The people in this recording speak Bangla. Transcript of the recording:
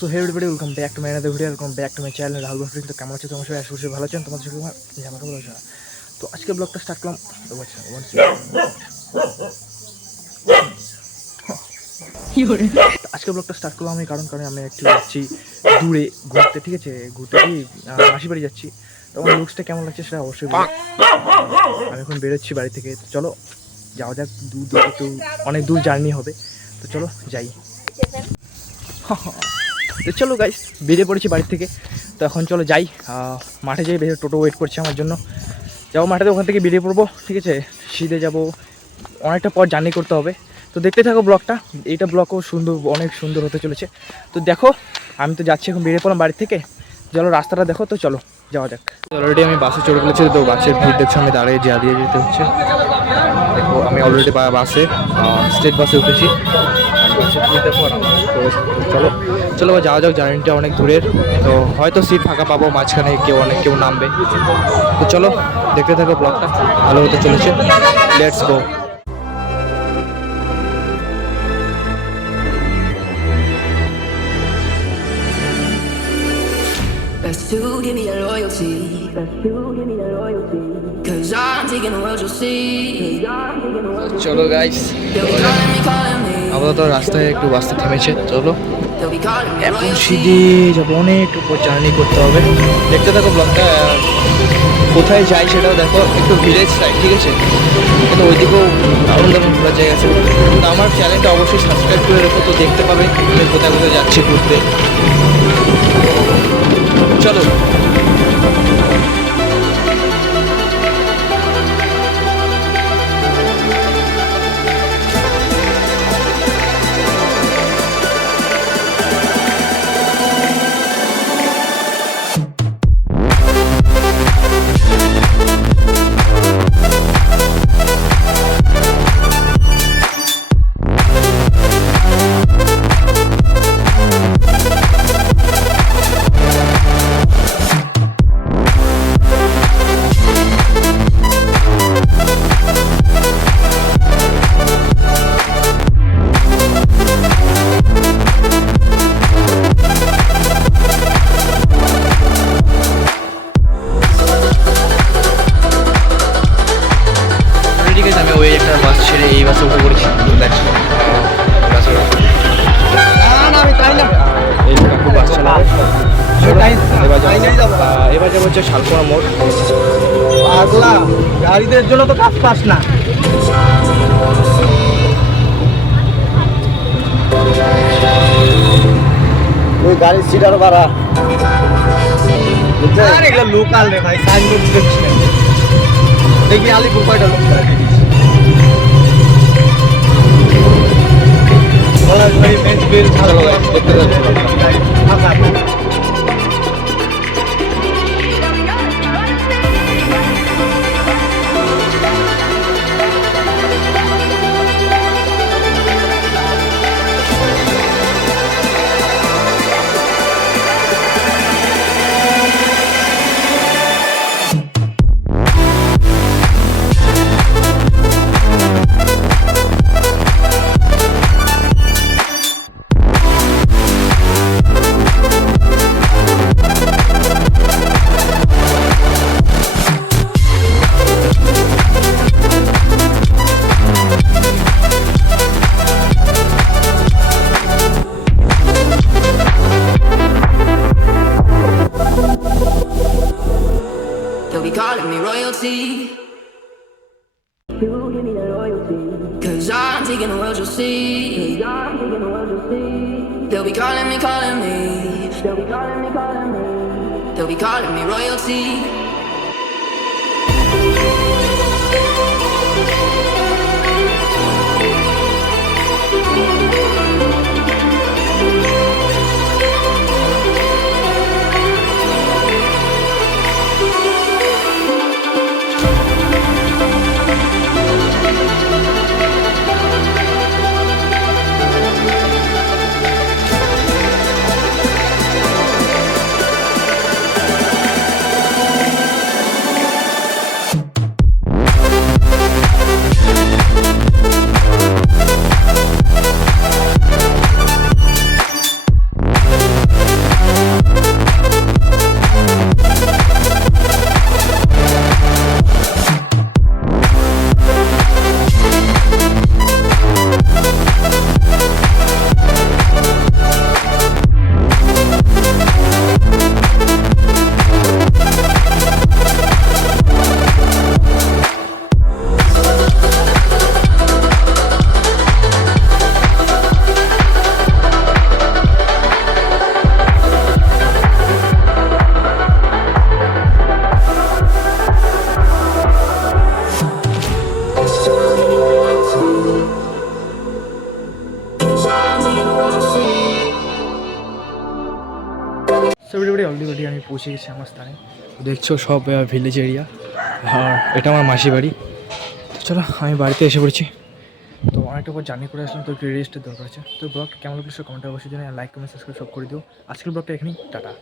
So hey everybody, welcome back to my another video, welcome back to my channel Rahul friend. তো কেমন আছো তোমার সবাই? আশা করছি ভালো আছেন। তোমাদের সঙ্গে আমাকে ভালো আছে না। তো আজকে ব্লগটা স্টার্ট করলাম। আজকে ব্লগটা স্টার্ট করলাম আমি কারণ আমি একটু যাচ্ছি দূরে ঘুরতে, ঠিক আছে? ঘুরতে গিয়ে মাসি বাড়ি যাচ্ছি। তো আমার লুকসটা কেমন লাগছে সেটা অবশ্যই বলো। আমি এখন বেরোচ্ছি বাড়ি থেকে, তো চলো যাওয়া যাক। একটু অনেক দূর জার্নি হবে, তো চলো যাই। তো চলো গাইস, বেরিয়ে পড়েছি বাড়ি থেকে। তো এখন চলো যাই মাঠে, যাই। বেরিয়ে টোটো ওয়েট করছে আমার জন্য। যাবো মাঠে, ওখান থেকে বেরিয়ে পড়বো, ঠিক আছে? সিধে যাবো, অনেকটা পর জার্নি করতে হবে। তো দেখতে থাকো ব্লগটা। এইটা ব্লগও সুন্দর, অনেক সুন্দর হতে চলেছে। তো দেখো, আমি তো যাচ্ছি, এখন বেরিয়ে পড়লাম বাড়ি থেকে। চলো রাস্তাটা দেখো, তো চলো যাওয়া যাক। অলরেডি আমি বাসে চড়ে ফেলেছি, তো বাসের ভিড় দেখছো, আমি দাঁড়িয়ে দিয়ে যেতে হচ্ছে। দেখো আমি অলরেডি বাসে স্টেট বাসে উঠেছি। চলো চলো যাওয়া যাক, জার্নিটা অনেক দূরের। তো হয়তো সিট ফাঁকা পাবো, মাঝখানে কেউ নামবে। তো চলো দেখতে থাকো, ব্লগটা ভালো হতে চলেছে। Let's go. Best to give me your loyalty. Cause I'm taking the world, you'll see. চলো গাইস, আপাতত রাস্তায় একটু বাসটা থেমেছে। চলো এখন সিধে যাবো, অনেক উপর জার্নি করতে হবে। দেখতে থাকো ব্লগটা। কোথায় যাই সেটাও দেখো, একটু ভিলেজ সাইড, ঠিক আছে? কিন্তু ওইদিকেও দারুণ ঘোরার জায়গা আছে। তো আমার চ্যানেলটা অবশ্যই সাবস্ক্রাইব করে রেখো, তো দেখতে পাবে আমি কোথায় কোথায় যাচ্ছি ঘুরতে। চলো আমি ওই একটা বাস ছেড়ে এই বাসে উঠে পড়েছি। কাকু বাস চালাবে। এবার যাবো হচ্ছে শালপোড়া মোড়। পাগলা, গাড়িদের জন্য তো কাজ পাস না। ওই গাড়ির সিট আরো বাড়া। আর এগুলো লোকাল রে ভাই, সাইনবোর্ড দেখিস না। দেখি আলিপুর কয়টা লোক দেখতে যাচ্ছি। They'll be calling me royalty. Cause I'm taking the world, you'll see. They'll be calling me. They'll be calling me royalty. So already আমি পৌঁছে গেছি আমার স্থানে। দেখছো সব ভিলেজ এরিয়া, আর এটা আমার মাসি বাড়ি। তো চলো আমি বাড়িতে এসে পড়েছি। তো অনেকটা পর জার্নি করে আসলাম, তো একটু রেস্টের দরকার আছে। তো ব্লগটা কেমন লাগলো কমেন্টে অবশ্যই জানাই, লাইক কমেন্ট সাবস্ক্রাইব সব করে দিও। আজকের ব্লগটা এখানেই, টাটা।